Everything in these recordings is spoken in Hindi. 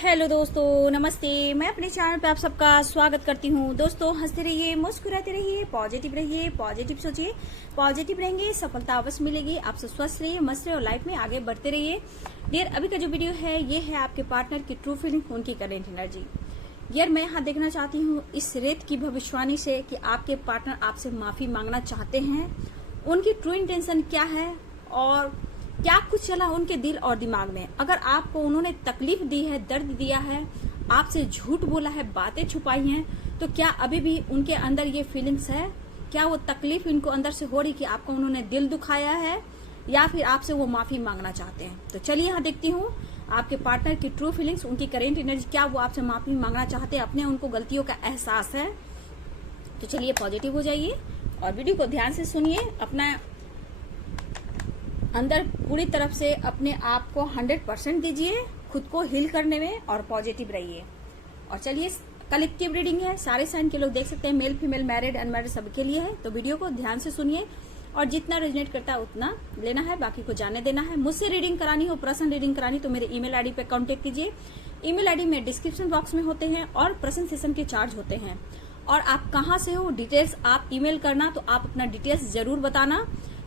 हेलो दोस्तों, नमस्ते। मैं अपने चैनल पे आप सबका स्वागत करती हूँ। दोस्तों, हंसते रहिए, मुस्कुराते रहिए, पॉजिटिव सोचिए, पॉजिटिव रहेंगे, सफलता अवश्य मिलेगी। आप सब स्वस्थ रहिए, मस्त रहिए और लाइफ में आगे बढ़ते रहिए। डियर, अभी का जो वीडियो है ये है आपके पार्टनर की ट्रू फीलिंग, उनकी करेंट एनर्जी। यार, मैं यहाँ देखना चाहती हूँ इस रेत की भविष्यवाणी से कि आपके पार्टनर आपसे माफी मांगना चाहते हैं। उनकी ट्रू इंटेंशन क्या है और क्या कुछ चला उनके दिल और दिमाग में। अगर आपको उन्होंने तकलीफ दी है, दर्द दिया है, आपसे झूठ बोला है, बातें छुपाई हैं, तो क्या अभी भी उनके अंदर ये फीलिंग्स है? क्या वो तकलीफ इनको अंदर से हो रही कि आपको उन्होंने दिल दुखाया है या फिर आपसे वो माफी मांगना चाहते हैं? तो चलिए यहाँ देखती हूँ आपके पार्टनर की ट्रू फीलिंग्स, उनकी करेंट एनर्जी। क्या वो आपसे माफी मांगना चाहते हैं? अपने उनको गलतियों का एहसास है? तो चलिए पॉजिटिव हो जाइए और वीडियो को ध्यान से सुनिए। अपना अंदर पूरी तरफ से अपने आप को 100% दीजिए, खुद को हील करने में, और पॉजिटिव रहिए। और चलिए, कलेक्टिव रीडिंग है, सारे साइन के लोग देख सकते हैं, मेल फीमेल मैरिड अनमैरिड सबके लिए है। तो वीडियो को ध्यान से सुनिए और जितना रेजोनेट करता है उतना लेना है, बाकी को जाने देना है। मुझसे रीडिंग करानी हो, पर्सनल रीडिंग करानी, तो मेरे ईमेल आईडी पे कांटेक्ट कीजिए। ईमेल आईडी में डिस्क्रिप्शन बॉक्स में होते हैं और पर्सनल सेशन के चार्ज होते हैं। और आप कहाँ से हो, डिटेल्स आप ईमेल करना, तो आप अपना डिटेल्स जरूर बताना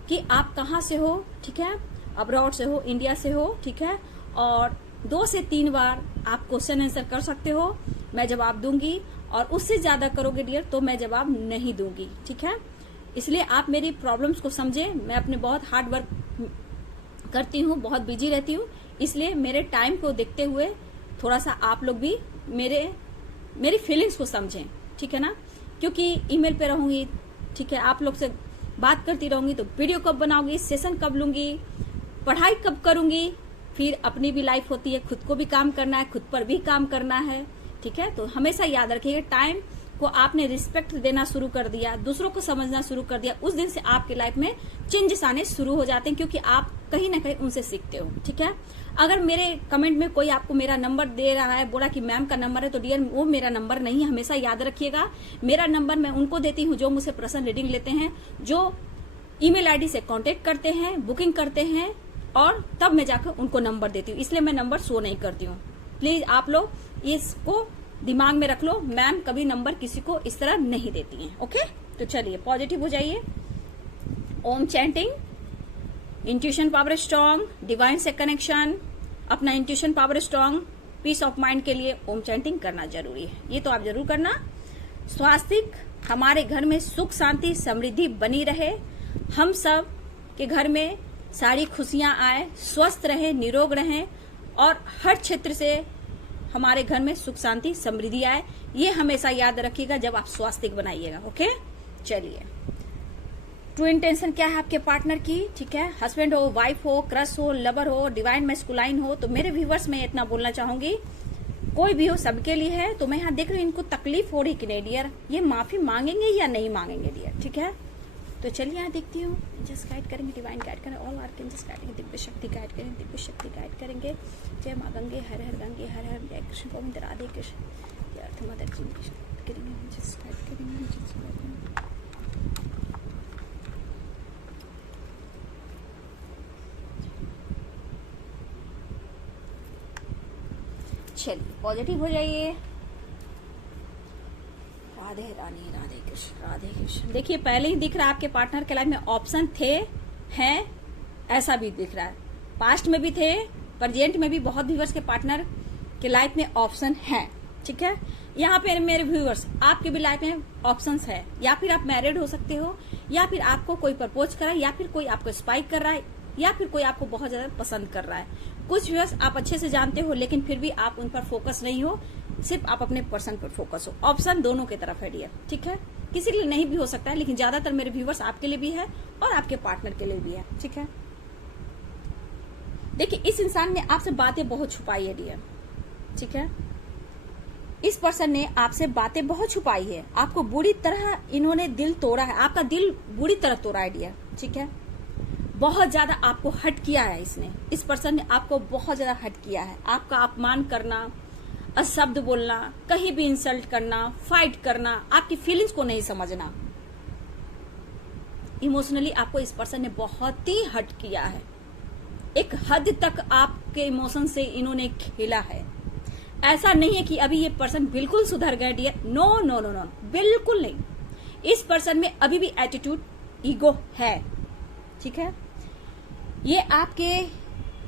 कि आप कहाँ से हो, ठीक है, अब्रॉड से हो, इंडिया से हो, ठीक है। और 2 से 3 बार आप क्वेश्चन आंसर कर सकते हो, मैं जवाब दूंगी। और उससे ज्यादा करोगे डियर तो मैं जवाब नहीं दूंगी, ठीक है। इसलिए आप मेरी प्रॉब्लम्स को समझे। मैं अपने बहुत हार्ड वर्क करती हूँ, बहुत बिजी रहती हूँ, इसलिए मेरे टाइम को देखते हुए थोड़ा सा आप लोग भी मेरी फीलिंग्स को समझें, ठीक है ना। क्योंकि ईमेल पे रहूंगी, ठीक है, आप लोग से बात करती रहूंगी, तो वीडियो कब बनाऊंगी, सेशन कब लूंगी, पढ़ाई कब करूंगी, फिर अपनी भी लाइफ होती है, खुद को भी काम करना है, खुद पर भी काम करना है, ठीक है। तो हमेशा याद रखिएगा, टाइम को आपने रिस्पेक्ट देना शुरू कर दिया, दूसरों को समझना शुरू कर दिया, उस दिन से आपकी लाइफ में चेंजेस आने शुरू हो जाते हैं, क्योंकि आप कहीं ना कहीं उनसे सीखते हो, ठीक है। अगर मेरे कमेंट में कोई आपको मेरा नंबर दे रहा है, बोला कि मैम का नंबर है, तो डियर वो मेरा नंबर नहीं है। हमेशा याद रखिएगा, मेरा नंबर मैं उनको देती हूँ जो मुझसे पर्सनल रीडिंग लेते हैं, जो ईमेल आईडी से कांटेक्ट करते हैं, बुकिंग करते हैं, और तब मैं जाकर उनको नंबर देती हूँ। इसलिए मैं नंबर शो नहीं करती हूँ। प्लीज आप लोग इसको दिमाग में रख लो, मैम कभी नंबर किसी को इस तरह नहीं देती हैं, ओके। तो चलिए पॉजिटिव हो जाइए। Om chanting, intuition power strong, divine से कनेक्शन, अपना intuition power strong, peace of mind के लिए ओम चैंटिंग करना जरूरी है, ये तो आप जरूर करना। स्वास्तिक, हमारे घर में सुख शांति समृद्धि बनी रहे, हम सब के घर में सारी खुशियां आए, स्वस्थ रहे, निरोग रहें, और हर क्षेत्र से हमारे घर में सुख शांति समृद्धि आए। ये हमेशा याद रखिएगा जब आप स्वास्तिक बनाइएगा, ओके। चलिए, ट्रू इंटेंशन क्या है आपके पार्टनर की, ठीक है। हस्बैंड हो, वाइफ हो, क्रश हो, लवर हो, डिवाइन मैस्कुलाइन हो, तो मेरे व्यूवर्स में इतना बोलना चाहूंगी, कोई भी हो सबके लिए है। तो मैं यहाँ देख रही हूँ इनको तकलीफ हो रही कि नहीं डियर, ये माफी मांगेंगे या नहीं मांगेंगे डियर, ठीक है। तो चलिए यहाँ देखती हूँ, जस्ट गाइड करेंगे, डिवाइन गाइड करें, ऑल आर्कैंजल्स गाइड करेंगे, दिव्य शक्ति गाइड करें, दिव्य शक्ति गाइड करेंगे। जय माँ गंगे, हर हर गंगे, हर हर, जय कृष्ण गोविंद राधे कृष्ण, जय अर्थ मदर जी करेंगे, जस्ट गाइड करेंगे, जस्ट गाइड करेंगे। चलिए पॉजिटिव हो जाइए। राधे रानी, राधे कृष्ण, राधे कृष्ण। देखिए, पहले ही दिख रहा है आपके पार्टनर के लाइफ में ऑप्शन थे, हैं, ऐसा भी दिख रहा है। पास्ट में भी थे, प्रेजेंट में भी बहुत व्यूअर्स के पार्टनर के लाइफ में ऑप्शन है, ठीक है। यहाँ पे मेरे व्यूअर्स, आपके भी लाइफ में ऑप्शंस है। या फिर आप मैरिड हो सकते हो, या फिर आपको कोई प्रपोज कर रहा है, या फिर कोई आपको स्पाइक कर रहा है, या फिर कोई आपको बहुत ज्यादा पसंद कर रहा है। कुछ व्यूअर्स आप अच्छे से जानते हो, लेकिन फिर भी आप उन पर फोकस नहीं हो, सिर्फ आप अपने पर्सन पर फोकस हो। ऑप्शन दोनों की तरफ है डियर, ठीक है। किसी के लिए नहीं भी हो सकता है, लेकिन ज्यादातर मेरे व्यूअर्स आपके लिए भी है और आपके पार्टनर के लिए भी है, ठीक है। देखिए, इस इंसान ने आपसे बातें बहुत छुपाई है डियर, ठीक है। इस पर्सन ने आपसे बातें बहुत छुपाई है, आपको बुरी तरह इन्होंने दिल तोड़ा है, आपका दिल बुरी तरह तोड़ा है डियर, ठीक है। बहुत ज्यादा आपको हर्ट किया है इसने, इस पर्सन ने आपको बहुत ज्यादा हर्ट किया है। आपका अपमान करना, अशब्द बोलना, कहीं भी इंसल्ट करना, फाइट करना, आपकी फीलिंग्स को नहीं समझना, इमोशनली आपको इस पर्सन ने बहुत ही हर्ट किया है। एक हद तक आपके इमोशन से इन्होंने खेला है। ऐसा नहीं है कि अभी ये पर्सन बिल्कुल सुधर गए dear, no no no no, बिल्कुल नहीं। इस पर्सन में अभी भी एटीट्यूड, ईगो है, ठीक है। ये आपके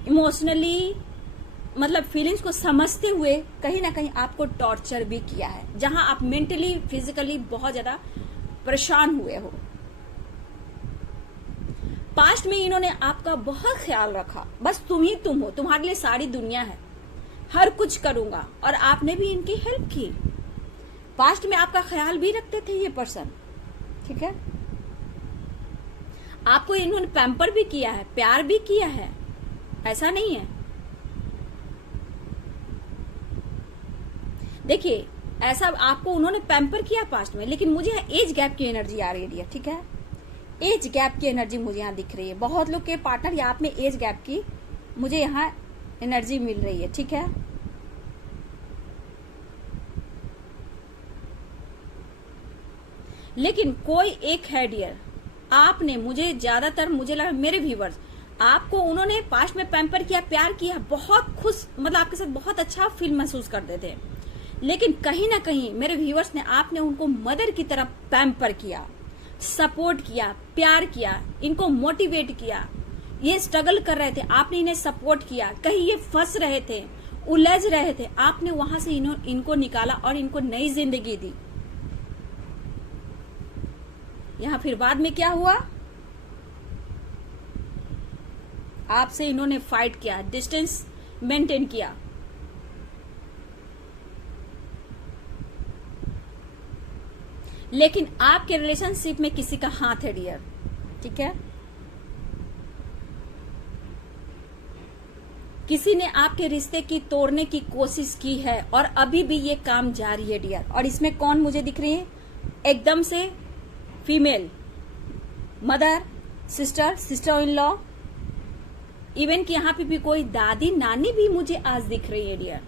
इमोशनली मतलब फीलिंग्स को समझते हुए कहीं ना कहीं आपको टॉर्चर भी किया है, जहां आप मेंटली फिजिकली बहुत ज्यादा परेशान हुए हो। पास्ट में इन्होंने आपका बहुत ख्याल रखा, बस तुम ही तुम हो, तुम्हारे लिए सारी दुनिया है, हर कुछ करूंगा, और आपने भी इनकी हेल्प की। पास्ट में आपका ख्याल भी रखते थे ये पर्सन, ठीक है। आपको इन्होंने पैम्पर भी किया है, प्यार भी किया है, ऐसा नहीं है। देखिए, ऐसा आपको उन्होंने पैम्पर किया पास्ट में, लेकिन मुझे एज गैप की एनर्जी आ रही है, ठीक है। एज गैप की एनर्जी मुझे यहाँ दिख रही है। बहुत लोग के पार्टनर या आप में एज गैप की मुझे यहाँ एनर्जी मिल रही है, ठीक है। लेकिन कोई एक है डियर, आपने मुझे ज्यादातर मुझे लगा मेरे व्यूवर्स, आपको उन्होंने पास्ट में पैम्पर किया, प्यार किया, बहुत खुश, मतलब आपके साथ बहुत अच्छा फील महसूस करते थे। लेकिन कहीं ना कहीं मेरे व्यूवर्स ने, आपने उनको मदर की तरह पैम्पर किया, सपोर्ट किया, प्यार किया, इनको मोटिवेट किया। ये स्ट्रगल कर रहे थे, आपने इन्हें सपोर्ट किया, कहीं ये फंस रहे थे, उलझ रहे थे, आपने वहां से इनको निकाला और इनको नई जिंदगी दी। यहां फिर बाद में क्या हुआ, आपसे इन्होंने फाइट किया, डिस्टेंस मेंटेन किया। लेकिन आपके रिलेशनशिप में किसी का हाथ है डियर, ठीक है। किसी ने आपके रिश्ते की तोड़ने की कोशिश की है और अभी भी ये काम जारी है डियर। और इसमें कौन मुझे दिख रही है, एकदम से female, mother, sister, sister in law, even कि यहाँ पे भी कोई दादी नानी भी मुझे आज दिख रही है डियर।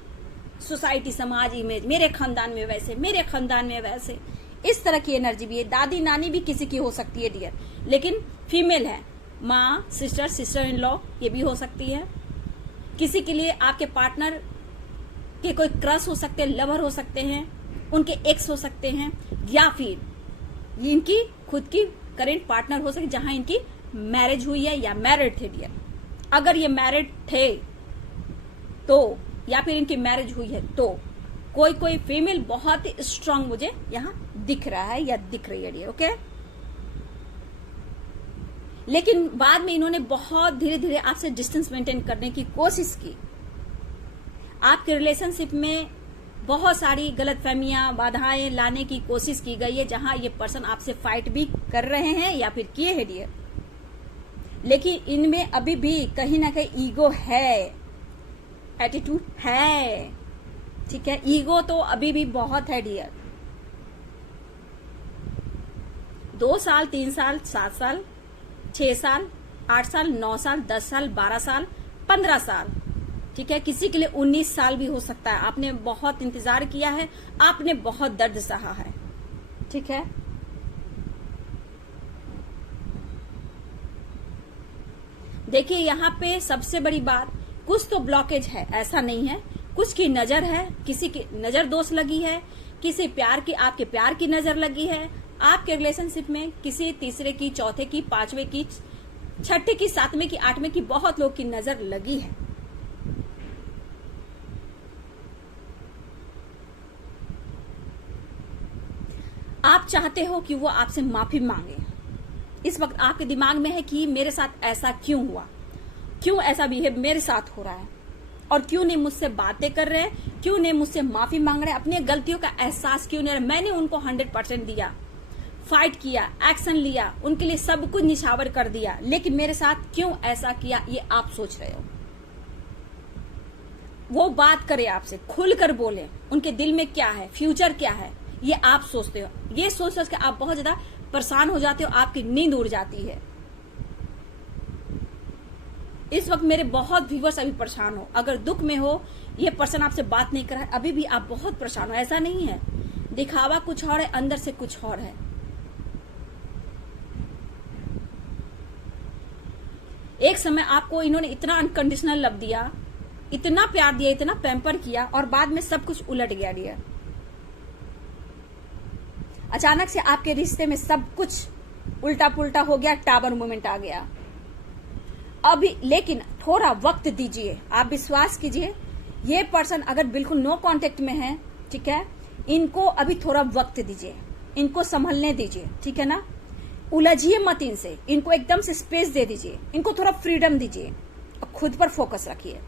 सोसाइटी, समाज, इमेज, मेरे खानदान में वैसे, मेरे खानदान में वैसे, इस तरह की एनर्जी भी है। दादी नानी भी किसी की हो सकती है डियर, लेकिन फीमेल है। माँ, सिस्टर, सिस्टर इन लॉ, ये भी हो सकती है। किसी के लिए आपके पार्टनर के कोई क्रश हो सकते हैं, लवर हो सकते हैं, उनके एक्स हो सकते हैं, या फिर इनकी खुद की करेंट पार्टनर हो सकते, जहां इनकी मैरिज हुई है या मैरिड थे डियर। अगर ये मैरिड थे तो, या फिर इनकी मैरिज हुई है तो, कोई फीमेल बहुत ही स्ट्रांग मुझे यहाँ दिख रहा है या दिख रही है डियर, ओके। लेकिन बाद में इन्होंने बहुत धीरे धीरे आपसे डिस्टेंस मेंटेन करने की कोशिश की। आपके रिलेशनशिप में बहुत सारी गलतफहमियां, बाधाएं लाने की कोशिश की गई है, जहां ये पर्सन आपसे फाइट भी कर रहे हैं या फिर किए हैं डियर। लेकिन इनमें अभी भी कहीं ना कहीं ईगो है, एटीट्यूड है, ठीक है। ईगो तो अभी भी बहुत है डियर। 2 साल, 3 साल, 7 साल, 6 साल, 8 साल, 9 साल, 10 साल, 12 साल, 15 साल, ठीक है। किसी के लिए 19 साल भी हो सकता है। आपने बहुत इंतजार किया है, आपने बहुत दर्द सहा है, ठीक है। देखिए, यहाँ पे सबसे बड़ी बात, कुछ तो ब्लॉकेज है, ऐसा नहीं है। कुछ की नजर है, किसी की नजर दोष लगी है, किसी प्यार की, आपके प्यार की नजर लगी है। आपके रिलेशनशिप में किसी तीसरे की, चौथे की, 5वें की, 6ठे की, 7वें की, 8वें की, बहुत लोग की नजर लगी है। आप चाहते हो कि वो आपसे माफी मांगे। इस वक्त आपके दिमाग में है कि मेरे साथ ऐसा क्यों हुआ, क्यों ऐसा बिहेव मेरे साथ हो रहा है, और क्यों नहीं मुझसे बातें कर रहे हैं, क्यों नहीं मुझसे माफी मांग रहे हैं, अपनी गलतियों का एहसास क्यों नहीं रहा। मैंने उनको 100% दिया, फाइट किया, एक्शन लिया, उनके लिए सब कुछ निछावर कर दिया, लेकिन मेरे साथ क्यों ऐसा किया, ये आप सोच रहे हो। वो बात करे आपसे, खुलकर बोले, उनके दिल में क्या है, फ्यूचर क्या है, ये आप सोचते हो। ये सोच सोच के आप बहुत ज्यादा परेशान हो जाते हो, आपकी नींद उड़ जाती है। इस वक्त मेरे बहुत व्यूवर्स अभी परेशान हो, अगर दुख में हो, ये पर्सन आपसे बात नहीं कर रहा है, अभी भी आप बहुत परेशान हो। ऐसा नहीं है, दिखावा कुछ और है, अंदर से कुछ और है। एक समय आपको इन्होंने इतना अनकंडीशनल लव दिया, इतना प्यार दिया, इतना पैम्पर किया, और बाद में सब कुछ उलट गया डियर। अचानक से आपके रिश्ते में सब कुछ उल्टा पुल्टा हो गया, टावर मूवमेंट आ गया। अभी लेकिन थोड़ा वक्त दीजिए, आप विश्वास कीजिए, ये पर्सन अगर बिल्कुल नो कांटेक्ट में है, ठीक है, इनको अभी थोड़ा वक्त दीजिए, इनको संभलने दीजिए, ठीक है ना। उलझिए मत इनसे, इनको एकदम से स्पेस दे दीजिए, इनको थोड़ा फ्रीडम दीजिए और खुद पर फोकस रखिए।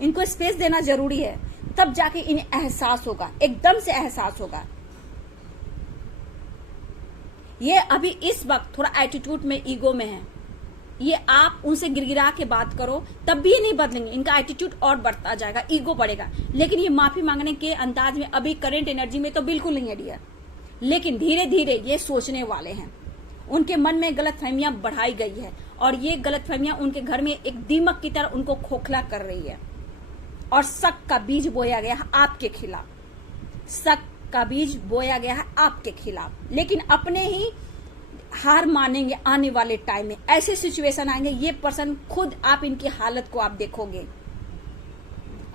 इनको स्पेस देना जरूरी है, तब जाके इन्हें एहसास होगा, एकदम से एहसास होगा। ये अभी इस वक्त थोड़ा एटीट्यूड में, ईगो में है। ये आप उनसे गिरगिरा के बात करो तब भी ये नहीं बदलेंगे, इनका एटीट्यूड और बढ़ता जाएगा, ईगो बढ़ेगा। लेकिन ये माफी मांगने के अंदाज में अभी करंट एनर्जी में तो बिल्कुल नहीं है डियर। लेकिन धीरे धीरे ये सोचने वाले हैं, उनके मन में गलतफहमियां बढ़ाई गई है, और ये गलतफहमियां उनके घर में एक दीमक की तरह उनको खोखला कर रही है, और शक का बीज बोया गया है आपके खिलाफ, शक का बीज बोया गया है आपके खिलाफ। लेकिन अपने ही हार मानेंगे आने वाले टाइम में, ऐसे सिचुएशन आएंगे, ये पर्सन खुद, आप इनकी हालत को आप देखोगे,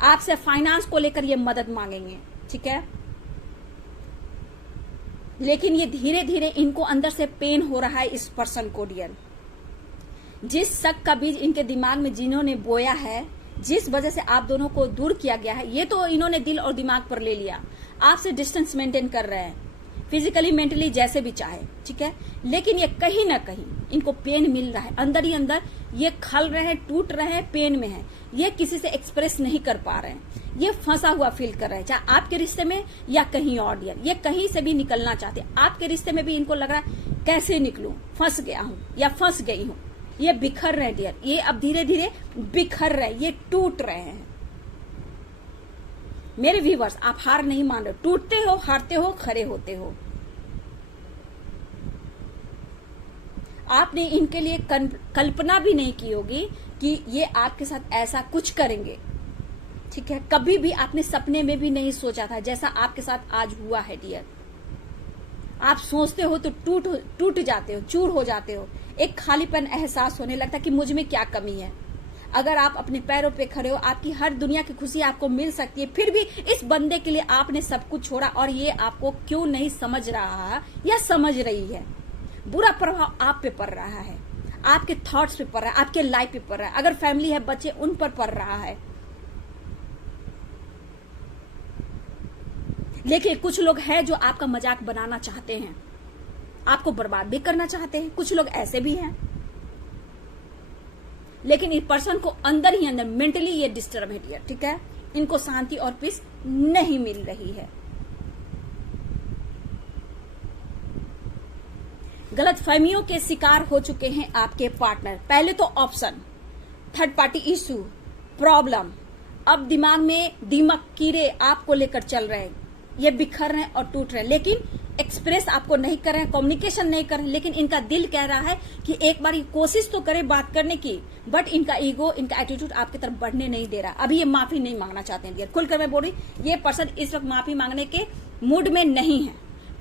आपसे फाइनेंस को लेकर ये मदद मांगेंगे, ठीक है। लेकिन ये धीरे धीरे इनको अंदर से पेन हो रहा है इस पर्सन को डियर। जिस शक का बीज इनके दिमाग में जिन्होंने बोया है, जिस वजह से आप दोनों को दूर किया गया है, ये तो इन्होंने दिल और दिमाग पर ले लिया, आपसे डिस्टेंस मेंटेन कर रहे हैं, फिजिकली मेंटली जैसे भी चाहे, ठीक है। लेकिन ये कहीं ना कहीं इनको पेन मिल रहा है, अंदर ही अंदर ये खल रहे हैं, टूट रहे हैं, पेन में है, ये किसी से एक्सप्रेस नहीं कर पा रहे हैं, ये फंसा हुआ फील कर रहे हैं, चाहे आपके रिश्ते में या कहीं और डियर। ये कहीं से भी निकलना चाहते हैं, आपके रिश्ते में भी इनको लग रहा है कैसे निकलूं, फंस गया हूं या फंस गई हूं। ये बिखर रहे हैं डियर, ये अब धीरे धीरे बिखर रहे हैं, ये टूट रहे हैं। मेरे व्यूवर्स, आप हार नहीं मान रहे, टूटते हो, हारते हो, खड़े होते हो। आपने इनके लिए कल्पना भी नहीं की होगी कि ये आपके साथ ऐसा कुछ करेंगे, ठीक है। कभी भी आपने सपने में भी नहीं सोचा था जैसा आपके साथ आज हुआ है डियर। आप सोचते हो तो टूट जाते हो, चूर हो जाते हो, एक खालीपन एहसास होने लगता है कि मुझ में क्या कमी है। अगर आप अपने पैरों पे खड़े हो, आपकी हर दुनिया की खुशी आपको मिल सकती है, फिर भी इस बंदे के लिए आपने सब कुछ छोड़ा, और ये आपको क्यों नहीं समझ रहा या समझ रही है। बुरा प्रभाव आप पे पड़ रहा है, आपके थॉट्स पे पड़ रहा है, आपके लाइफ पे पड़ रहा है, अगर फैमिली है, बच्चे, उन पर पड़ रहा है। लेकिन कुछ लोग हैं जो आपका मजाक बनाना चाहते हैं, आपको बर्बाद भी करना चाहते हैं, कुछ लोग ऐसे भी हैं। लेकिन इस पर्सन को अंदर ही अंदर मेंटली ये डिस्टर्ब है डियर, ठीक है। इनको शांति और पीस नहीं मिल रही है। गलतफहमियों के शिकार हो चुके हैं आपके पार्टनर। पहले तो option, third party issue, problem, अब दिमाग में दीमक, कीड़े आपको लेकर चल रहे हैं, ये बिखर रहे हैं और टूट रहे हैं, लेकिन एक्सप्रेस आपको नहीं कर रहे हैं, कम्युनिकेशन नहीं कर रहे हैं। लेकिन इनका दिल कह रहा है कि एक बार कोशिश तो करे बात करने की, बट इनका ईगो, इनका एटीट्यूड आपकी तरफ बढ़ने नहीं दे रहा। अभी ये माफी नहीं मांगना चाहते हैं डियर, खुलकर मैं बोल रही, ये पर्सन इस वक्त माफी मांगने के मूड में नहीं है।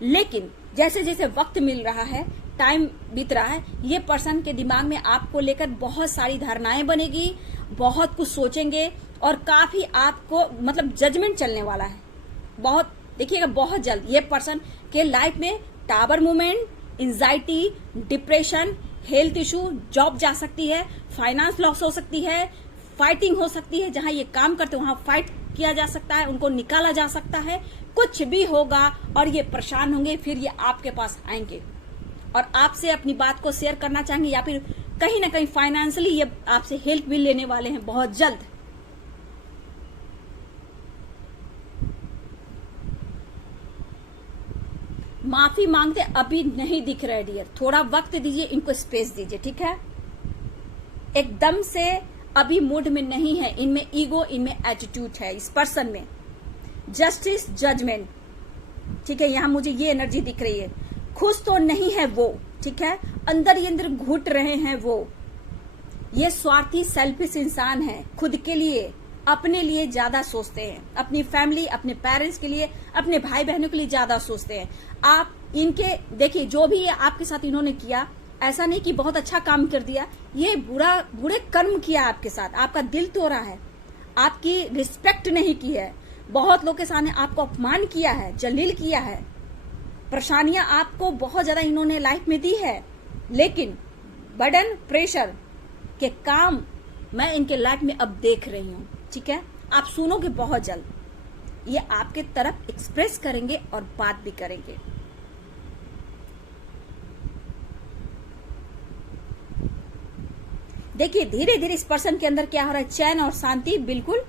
लेकिन जैसे जैसे वक्त मिल रहा है, टाइम बीत रहा है, ये पर्सन के दिमाग में आपको लेकर बहुत सारी धारणाएं बनेगी, बहुत कुछ सोचेंगे, और काफी आपको मतलब जजमेंट चलने वाला है। बहुत देखिएगा, बहुत जल्द ये पर्सन के लाइफ में tower movement, anxiety, depression, health issue, job जा सकती है, फाइनेंस लॉस हो सकती है, फाइटिंग हो सकती है, जहां ये काम करते वहां फाइट किया जा सकता है, उनको निकाला जा सकता है, कुछ भी होगा, और ये परेशान होंगे। फिर ये आपके पास आएंगे और आपसे अपनी बात को शेयर करना चाहेंगे, या फिर कहीं ना कहीं फाइनेंशियली ये आपसे हेल्प भी लेने वाले हैं बहुत जल्द। माफी मांगते अभी नहीं दिख रहे डियर, थोड़ा वक्त दीजिए, इनको स्पेस दीजिए, ठीक है। एकदम से अभी मूड में नहीं है, इनमें ईगो, इनमें एटीट्यूड है इस पर्सन में। जस्टिस, जजमेंट, ठीक है, यहां मुझे ये एनर्जी दिख रही है। खुश तो नहीं है वो, ठीक है, अंदर ही अंदर घुट रहे हैं वो। ये स्वार्थी, सेल्फिश इंसान है, खुद के लिए, अपने लिए ज्यादा सोचते हैं, अपनी फैमिली, अपने पेरेंट्स के लिए, अपने भाई बहनों के लिए ज्यादा सोचते हैं। आप इनके देखिए, जो भी आपके साथ इन्होंने किया, ऐसा नहीं कि बहुत अच्छा काम कर दिया, ये बुरे कर्म किया आपके साथ, आपका दिल तोड़ा है, आपकी रिस्पेक्ट नहीं की है, बहुत लोग के सामने आपको अपमान किया है, जलील किया है, परेशानियां आपको बहुत ज्यादा इन्होंने लाइफ में दी है, लेकिन बर्डन प्रेशर के काम मैं इनके लाइफ में अब देख रही हूं। ठीक है, आप सुनोगे बहुत जल्द, ये आपके तरफ एक्सप्रेस करेंगे और बात भी करेंगे। देखिए धीरे धीरे इस पर्सन के अंदर क्या हो रहा है, चैन और शांति बिल्कुल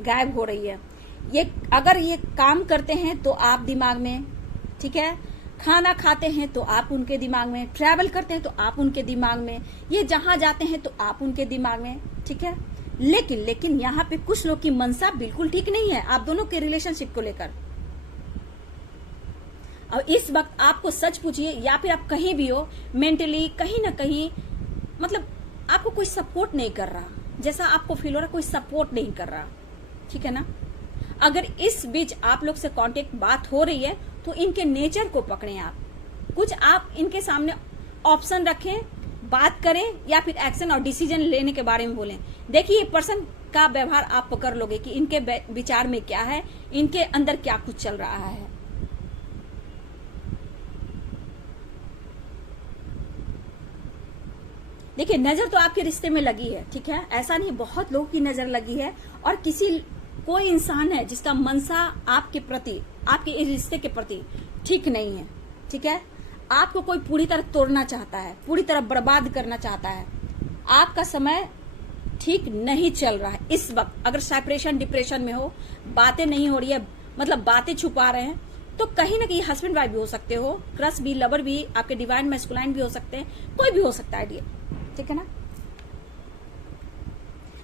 गायब हो रही है। ये अगर ये काम करते हैं तो आप दिमाग में, ठीक है, खाना खाते हैं तो आप उनके दिमाग में, ट्रैवल करते हैं तो आप उनके दिमाग में, ये जहां जाते हैं तो आप उनके दिमाग में। ठीक है, लेकिन यहाँ पे कुछ लोग की मनसा बिल्कुल ठीक नहीं है आप दोनों के रिलेशनशिप को लेकर। और इस वक्त आपको सच पूछिए, या फिर आप कहीं भी हो, मेंटली कहीं ना कहीं मतलब आपको कोई सपोर्ट नहीं कर रहा, जैसा आपको फील हो रहा कोई सपोर्ट नहीं कर रहा। ठीक है ना, अगर इस बीच आप लोग से कांटेक्ट बात हो रही है तो इनके नेचर को पकड़ें आप, कुछ आप इनके सामने ऑप्शन रखें, बात करें या फिर एक्शन और डिसीजन लेने के बारे में बोलें। देखिए ये पर्सन का व्यवहार आप पकड़ लोगे कि इनके विचार में क्या है, इनके अंदर क्या कुछ चल रहा है। देखिए नजर तो आपके रिश्ते में लगी है, ठीक है, ऐसा नहीं, बहुत लोगों की नजर लगी है और कोई इंसान है जिसका मनसा आपके प्रति, आपके इस रिश्ते के प्रति ठीक नहीं है। ठीक है, आपको कोई पूरी तरह तोड़ना चाहता है, पूरी तरह बर्बाद करना चाहता है। आपका समय ठीक नहीं चल रहा है इस वक्त। अगर सेपरेशन डिप्रेशन में हो, बातें नहीं हो रही है, मतलब बातें छुपा रहे हैं, तो कहीं ना कहीं हस्बैंड वाइफ भी हो सकते हो, क्रश भी, लवर भी, आपके डिवाइन मैस्कुलाइन भी हो सकते हैं, कोई भी हो सकता है डियर। ठीक है ना,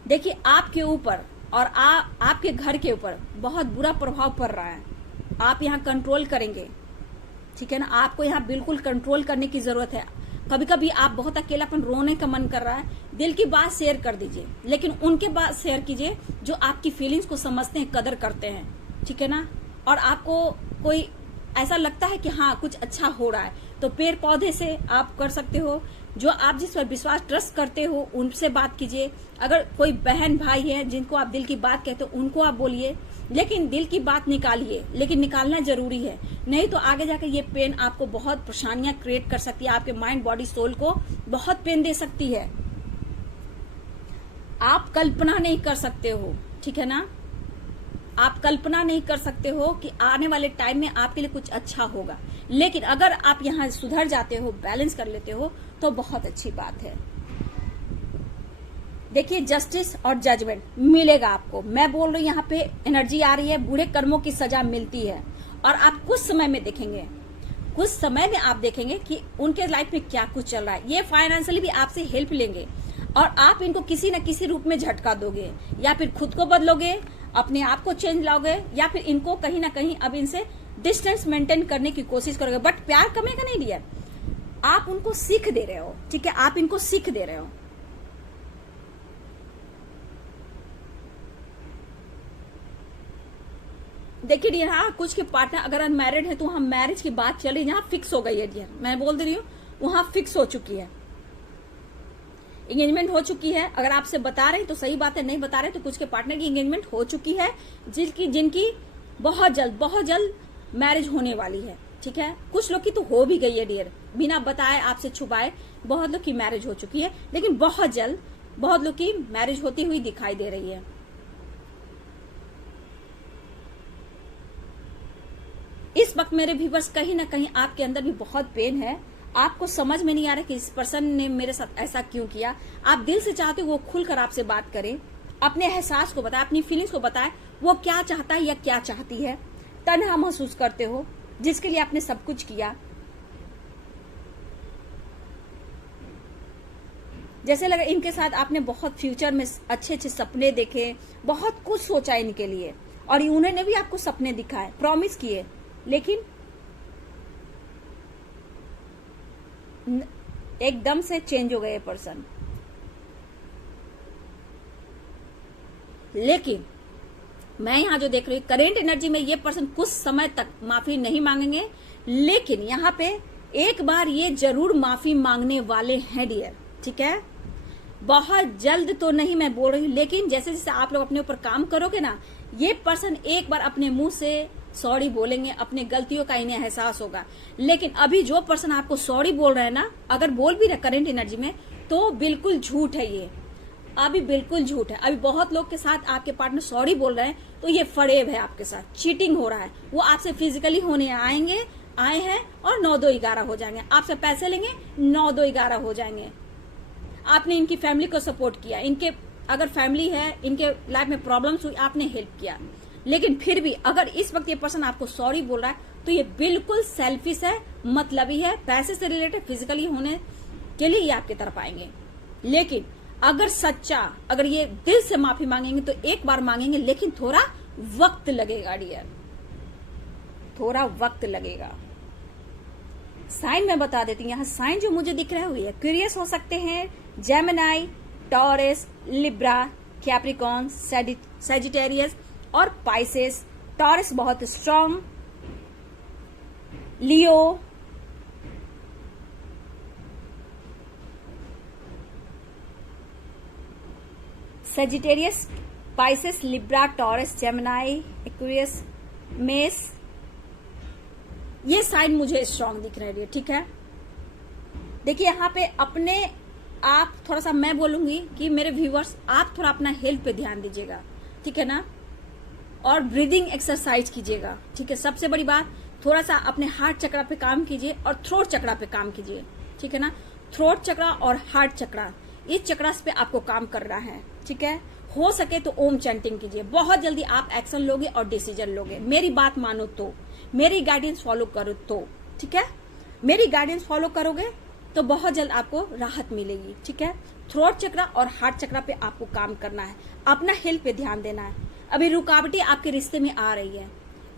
देखिए आपके ऊपर और आपके घर के ऊपर बहुत बुरा प्रभाव पड़ रहा है। आप यहाँ कंट्रोल करेंगे, ठीक है ना, आपको यहाँ बिल्कुल कंट्रोल करने की जरूरत है। कभी कभी आप बहुत अकेलापन, रोने का मन कर रहा है, दिल की बात शेयर कर दीजिए, लेकिन उनके बात शेयर कीजिए जो आपकी फीलिंग्स को समझते हैं, कदर करते हैं। ठीक है ना, और आपको कोई ऐसा लगता है कि हाँ कुछ अच्छा हो रहा है, तो पेड़ पौधे से आप कर सकते हो, जो आप जिस पर विश्वास ट्रस्ट करते हो उनसे बात कीजिए। अगर कोई बहन भाई है जिनको आप दिल की बात कहते हो उनको आप बोलिए, लेकिन दिल की बात निकालिए, लेकिन निकालना जरूरी है, नहीं तो आगे जाकर ये पेन आपको बहुत परेशानियां क्रिएट कर सकती है, आपके माइंड बॉडी सोल को बहुत पेन दे सकती है। आप कल्पना नहीं कर सकते हो, ठीक है ना, आप कल्पना नहीं कर सकते हो कि आने वाले टाइम में आपके लिए कुछ अच्छा होगा, लेकिन अगर आप यहाँ सुधर जाते हो, बैलेंस कर लेते हो, तो बहुत अच्छी बात है। देखिए जस्टिस और जजमेंट मिलेगा आपको, मैं बोल रही हूँ, यहाँ पे एनर्जी आ रही है, बुरे कर्मों की सजा मिलती है। और आप कुछ समय में देखेंगे, कुछ समय में आप देखेंगे कि उनके लाइफ में क्या कुछ चल रहा है। ये फाइनेंशियली भी आपसे हेल्प लेंगे और आप इनको किसी न किसी रूप में झटका दोगे, या फिर खुद को बदलोगे, अपने आप को चेंज लाओगे, या फिर इनको कहीं ना कहीं अब इनसे डिस्टेंस मेंटेन करने की कोशिश करोगे। बट प्यार कमेगा नहीं डियर, आप उनको सीख दे रहे हो, ठीक है, आप इनको सीख दे रहे हो। देखिए डियर, हाँ कुछ के पार्टनर अगर अनमैरिड है तो हम मैरिज की बात चल रही है, जहाँ फिक्स हो गई है डियर, मैं बोल दे रही हूँ वहां फिक्स हो चुकी है, एंगेजमेंट हो चुकी है। अगर आपसे बता रहे हैं तो सही बात है, नहीं बता रहे तो कुछ के पार्टनर की एंगेजमेंट हो चुकी है, जिनकी बहुत जल्द मैरिज होने वाली है। ठीक है, कुछ लोग की तो हो भी गई है डियर, बिना बताए, आपसे छुपाए, बहुत लोग की मैरिज हो चुकी है, लेकिन बहुत जल्द बहुत लोग की मैरिज होती हुई दिखाई दे रही है। इस वक्त मेरे व्यूअर्स कहीं ना कहीं आपके अंदर भी बहुत पेन है, आपको समझ में नहीं आ रहा कि इस पर्सन ने मेरे साथ ऐसा क्यों किया। आप दिल से चाहते हो वो खुलकर आपसे बात करें, अपने एहसास को बताए, अपनी फीलिंग्स को बताए, वो क्या चाहता है या क्या चाहती है। तन्हा महसूस करते हो जिसके लिए आपने सब कुछ किया, जैसे लगा इनके साथ आपने बहुत फ्यूचर में अच्छे अच्छे सपने देखे, बहुत कुछ सोचा इनके लिए, और उन्होंने भी आपको सपने दिखाए, प्रॉमिस किए, लेकिन एकदम से चेंज हो गए पर्सन। लेकिन मैं यहां जो देख रही हूं करेंट एनर्जी में, ये पर्सन कुछ समय तक माफी नहीं मांगेंगे, लेकिन यहाँ पे एक बार ये जरूर माफी मांगने वाले हैं डियर। ठीक है, बहुत जल्द तो नहीं मैं बोल रही हूँ, लेकिन जैसे जैसे आप लोग अपने ऊपर काम करोगे ना, ये पर्सन एक बार अपने मुंह से सॉरी बोलेंगे, अपने गलतियों का इन्हें एहसास होगा। लेकिन अभी जो पर्सन आपको सॉरी बोल रहे हैं ना, अगर बोल भी रहे करंट एनर्जी में, तो बिल्कुल झूठ है ये, अभी बिल्कुल झूठ है। अभी बहुत लोग के साथ आपके पार्टनर सॉरी बोल रहे हैं, तो ये फरेब है, आपके साथ चीटिंग हो रहा है। वो आपसे फिजिकली होने आए हैं और 9-2-11 हो जाएंगे, आपसे पैसे लेंगे, 9-2-11 हो जाएंगे। आपने इनकी फैमिली को सपोर्ट किया, इनके अगर फैमिली है, इनके लाइफ में प्रॉब्लम्स हुई, आपने हेल्प किया, लेकिन फिर भी अगर इस वक्त ये पर्सन आपको सॉरी बोल रहा है, तो ये बिल्कुल सेल्फिश है, मतलबी है, पैसे से रिलेटेड फिजिकली होने के लिए ये आपकी तरफ आएंगे। लेकिन अगर सच्चा, अगर ये दिल से माफी मांगेंगे तो एक बार मांगेंगे, लेकिन थोड़ा वक्त लगेगा डियर, थोड़ा वक्त लगेगा। साइन मैं बता देती हूँ, यहाँ साइन जो मुझे दिख रहा है वो ये क्यूरियस हो सकते हैं, Gemini, Taurus, Libra, Capricorn, Sagittarius और पाइसेस। टॉरस बहुत strong, Leo, Sagittarius, Pisces, Libra, Taurus, Gemini, Aquarius, Mesh, ये साइन मुझे स्ट्रांग दिख रहे हैं। ठीक है, देखिए यहाँ पे अपने आप थोड़ा सा, मैं बोलूंगी कि मेरे व्यूअर्स आप थोड़ा अपना हेल्थ पे ध्यान दीजिएगा, ठीक है ना, और ब्रीदिंग एक्सरसाइज कीजिएगा। ठीक है, सबसे बड़ी बात, थोड़ा सा अपने हार्ट चक्रा पे काम कीजिए और थ्रोट चक्रा पे काम कीजिए। ठीक है ना, थ्रोट चक्रा और हार्ट चक्रा, इस चक्रास पे आपको काम करना है। ठीक है, हो सके तो ओम चैंटिंग कीजिए, बहुत जल्दी आप एक्शन लोगे और डिसीजन लोगे। मेरी बात मानो तो, मेरी गाइडेंस फॉलो करो तो, ठीक है, मेरी गाइडेंस फॉलो करोगे तो बहुत जल्द आपको राहत मिलेगी। ठीक है, थ्रोट चक्रा और हार्ट चक्रा पे आपको काम करना है, अपना हेल्थ पे ध्यान देना है। अभी रुकावटें आपके रिश्ते में आ रही है,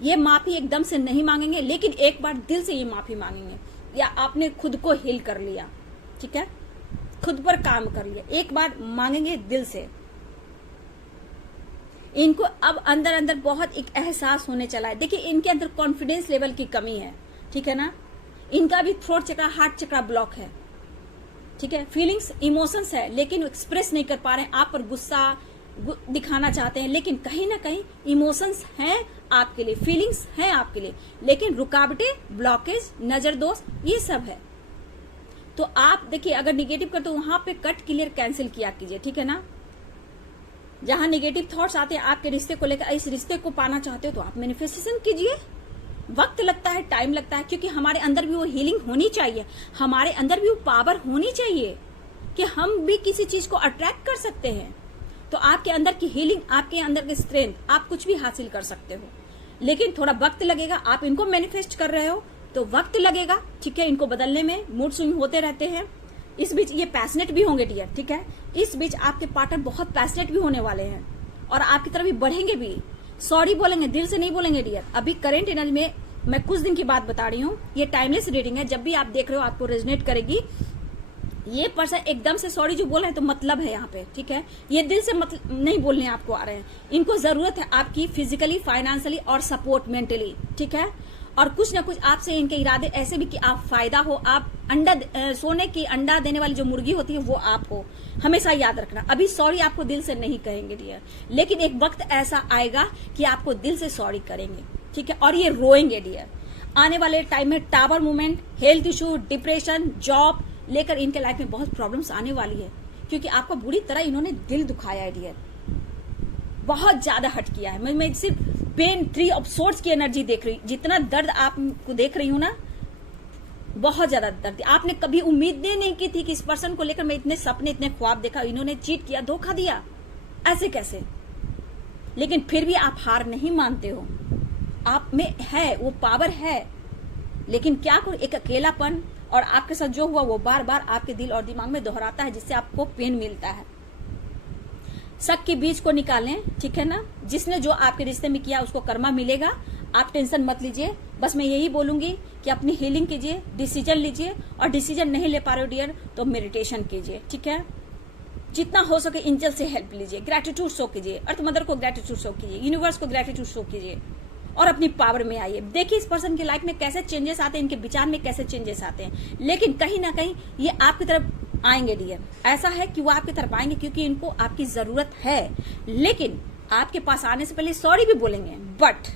ये माफी एकदम से नहीं मांगेंगे, लेकिन एक बार दिल से ये माफी मांगेंगे, या आपने खुद को हील कर लिया, ठीक है, खुद पर काम कर लिया, एक बार मांगेंगे दिल से। इनको अब अंदर अंदर बहुत एक एहसास होने चला है। देखिए इनके अंदर कॉन्फिडेंस लेवल की कमी है, ठीक है ना, इनका भी थ्रोट चक्रा हार्ट चक्रा ब्लॉक है। ठीक है, फीलिंग्स इमोशंस है, लेकिन एक्सप्रेस नहीं कर पा रहे हैं, आप पर गुस्सा दिखाना चाहते हैं, लेकिन कहीं ना कहीं इमोशंस हैं आपके लिए, फीलिंग्स हैं आपके लिए, लेकिन रुकावटें, ब्लॉकेज, नजर दोष, ये सब है। तो आप देखिए अगर निगेटिव करते हो वहां पे कट क्लियर कैंसिल किया कीजिए। ठीक है ना, जहां निगेटिव थॉट्स आते हैं आपके रिश्ते को लेकर, इस रिश्ते को पाना चाहते हो तो आप मैनिफेस्टेशन कीजिए। वक्त लगता है, टाइम लगता है, क्योंकि हमारे अंदर भी वो हीलिंग होनी चाहिए, हमारे अंदर भी वो पावर होनी चाहिए कि हम भी किसी चीज को अट्रैक्ट कर सकते हैं। तो आपके अंदर की हीलिंग, आपके अंदर की स्ट्रेंथ, आप कुछ भी हासिल कर सकते हो, लेकिन थोड़ा वक्त लगेगा। आप इनको मैनिफेस्ट कर रहे हो तो वक्त लगेगा, ठीक है, इनको बदलने में मूड स्विंग होते रहते हैं। इस बीच ये पैशनेट भी होंगे डियर, ठीक है, इस बीच आपके पार्टनर बहुत पैशनेट भी होने वाले हैं और आपकी तरफ भी बढ़ेंगे भी, सॉरी बोलेंगे, दिल से नहीं बोलेंगे डियर। अभी करंट एनर्जी में मैं कुछ दिन की बात बता रही हूँ, ये टाइमलेस रीडिंग है, जब भी आप देख रहे हो आपको रेजोनेट करेगी। ये पर्सन एकदम से सॉरी जो बोल रहे हैं तो मतलब है यहाँ पे, ठीक है, ये दिल से मतलब नहीं बोलने आपको आ रहे हैं, इनको जरूरत है आपकी फिजिकली, फाइनेंशियली और सपोर्ट मेंटली। ठीक है, और कुछ ना कुछ आपसे इनके इरादे ऐसे भी कि आप फायदा हो, आप अंडा सोने की अंडा देने वाली जो मुर्गी होती है वो आप हो, हमेशा याद रखना। अभी सॉरी आपको दिल से नहीं कहेंगे डियर, लेकिन एक वक्त ऐसा आएगा कि आपको दिल से सॉरी करेंगे, ठीक है, और ये रोएंगे डियर। आने वाले टाइम में tower movement, health issue, depression, job लेकर इनके लाइफ में बहुत प्रॉब्लम्स आने वाली है, क्योंकि आपको बुरी तरह इन्होंने दिल दुखाया है डियर, बहुत ज्यादा हट किया है। मैं सिर्फ पेन 3 ऑफ सोर्ट्स की एनर्जी देख रही, जितना दर्द आपको देख रही हूँ ना, बहुत ज्यादा दर्द। आपने कभी उम्मीदें नहीं की थी कि इस पर्सन को लेकर मैं इतने सपने, इतने ख्वाब देखा, इन्होंने चीट किया, धोखा दिया, ऐसे कैसे, लेकिन फिर भी आप हार नहीं मानते हो, आप में है वो पावर है, लेकिन क्या करो, एक अकेलापन और आपके साथ जो हुआ वो बार बार आपके दिल और दिमाग में दोहराता है, जिससे आपको पेन मिलता है। शक के बीज को निकालें, ठीक है ना, जिसने जो आपके रिश्ते में किया उसको कर्मा मिलेगा, आप टेंशन मत लीजिए। बस मैं यही बोलूंगी कि अपनी हीलिंग कीजिए, डिसीजन लीजिए, और डिसीजन नहीं ले पा रहे हो डियर तो मेडिटेशन कीजिए, ठीक है, जितना हो सके एंजल से हेल्प लीजिए, ग्रेटिट्यूड शो कीजिए, अर्थ मदर को ग्रेटिट्यूड शो कीजिए, यूनिवर्स को ग्रेटिट्यूड शो कीजिए, और अपनी पावर में आइए। देखिए इस पर्सन की लाइफ में कैसे चेंजेस आते हैं, इनके विचार में कैसे चेंजेस आते हैं, लेकिन कहीं ना कहीं ये आपकी तरफ आएंगे डियर। ऐसा है कि वो आपकी तरफ आएंगे क्योंकि इनको आपकी जरूरत है, लेकिन आपके पास आने से पहले सॉरी भी बोलेंगे। बट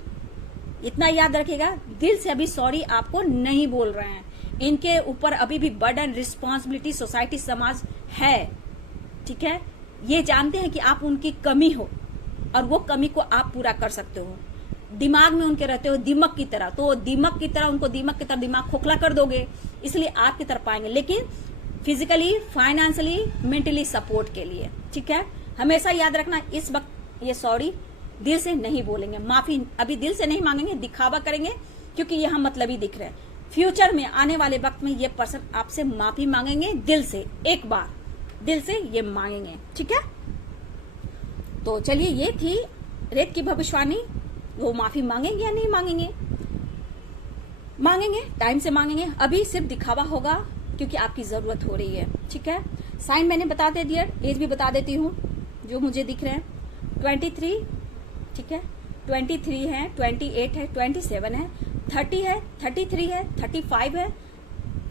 इतना याद रखिएगा, दिल से अभी सॉरी आपको नहीं बोल रहे हैं। इनके ऊपर अभी भी बर्डन, रिस्पॉन्सिबिलिटी सोसाइटी, समाज है, ठीक है। ये जानते हैं कि आप उनकी कमी हो और वो कमी को आप पूरा कर सकते हो। दिमाग में उनके रहते हो दीमक की तरह, तो दीमक की तरह उनको दीमक की तरह दिमाग खोखला कर दोगे, इसलिए आपकी तरफ आएंगे, लेकिन फिजिकली, फाइनेंशियली, मेंटली सपोर्ट के लिए, ठीक है। हमेशा याद रखना, इस वक्त ये सॉरी दिल से नहीं बोलेंगे, माफी अभी दिल से नहीं मांगेंगे, दिखावा करेंगे क्योंकि यहाँ मतलब ही दिख रहे हैं। फ्यूचर में, आने वाले वक्त में ये पर्सन आपसे माफी मांगेंगे दिल से, एक बार दिल से ये मांगेंगे, ठीक है। तो चलिए, ये थी रेत की भविष्यवाणी। वो माफी मांगेंगे या नहीं मांगेंगे? मांगेंगे, टाइम से मांगेंगे। अभी सिर्फ दिखावा होगा क्योंकि आपकी जरूरत हो रही है, ठीक है। साइन मैंने बता दे दिया, एज भी बता देती हूँ जो मुझे दिख रहे हैं। 23, ठीक है, 23 है, 28 है, 27 है, 30 है, 33 है, 35 है,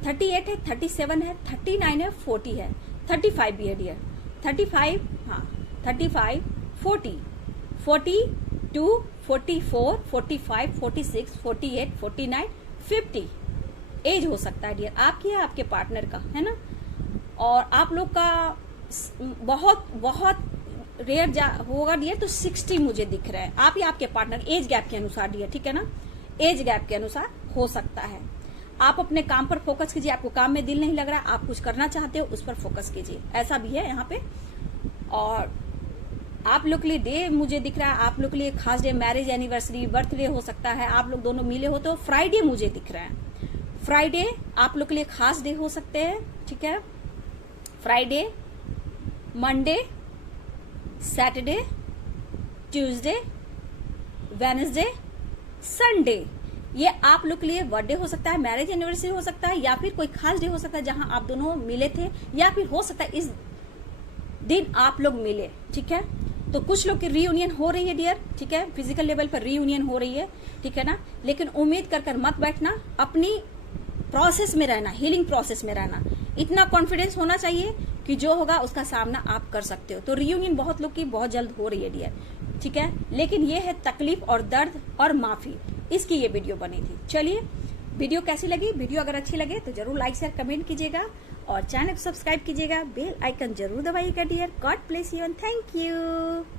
38 है, 37 है, 39 है, 40 है, 35 भी है डियर। 35, हाँ 35, 40, 42, 44, 45, 46, 48, 49, 50 एज हो सकता है डियर, आपकी है, आपके पार्टनर का, है ना। और आप लोग का बहुत बहुत रेयर होगा डियर, तो 60 मुझे दिख रहा है, आप या आपके पार्टनर, एज गैप के अनुसार डियर, ठीक है ना, एज गैप के अनुसार हो सकता है। आप अपने काम पर फोकस कीजिए, आपको काम में दिल नहीं लग रहा, आप कुछ करना चाहते हो, उस पर फोकस कीजिए, ऐसा भी है यहाँ पे। और आप लोग के लिए डे मुझे दिख रहा है, आप लोग के लिए खास डे, मैरिज एनिवर्सरी, बर्थडे हो सकता है, आप लोग दोनों मिले हो तो फ्राइडे मुझे दिख रहा है। फ्राइडे आप लोग के लिए खास डे हो सकते हैं, ठीक है। Friday, Monday, Saturday, Tuesday, Wednesday, Sunday, ये आप लोग के लिए बर्थडे हो सकता है, मैरिज एनिवर्सरी हो सकता है, या फिर कोई खास डे हो सकता है जहां आप दोनों मिले थे, या फिर हो सकता है इस दिन आप लोग मिले, ठीक है। तो कुछ लोग की रीयूनियन हो रही है डियर, ठीक है, फिजिकल लेवल पर रीयूनियन हो रही है, ठीक है ना। लेकिन उम्मीद कर मत बैठना, अपनी प्रोसेस में रहना, हीलिंग प्रोसेस में रहना, इतना कॉन्फिडेंस होना चाहिए कि जो होगा उसका सामना आप कर सकते हो। तो रीयूनियन बहुत लोग की बहुत जल्द हो रही है डियर, ठीक है। लेकिन ये है तकलीफ और दर्द और माफी, इसकी ये वीडियो बनी थी। चलिए, वीडियो कैसी लगी? वीडियो अगर अच्छी लगे तो जरूर लाइक शेयर कमेंट कीजिएगा और चैनल को सब्सक्राइब कीजिएगा, बेल आइकन जरूर दबाइएगा dear. God bless you and thank you.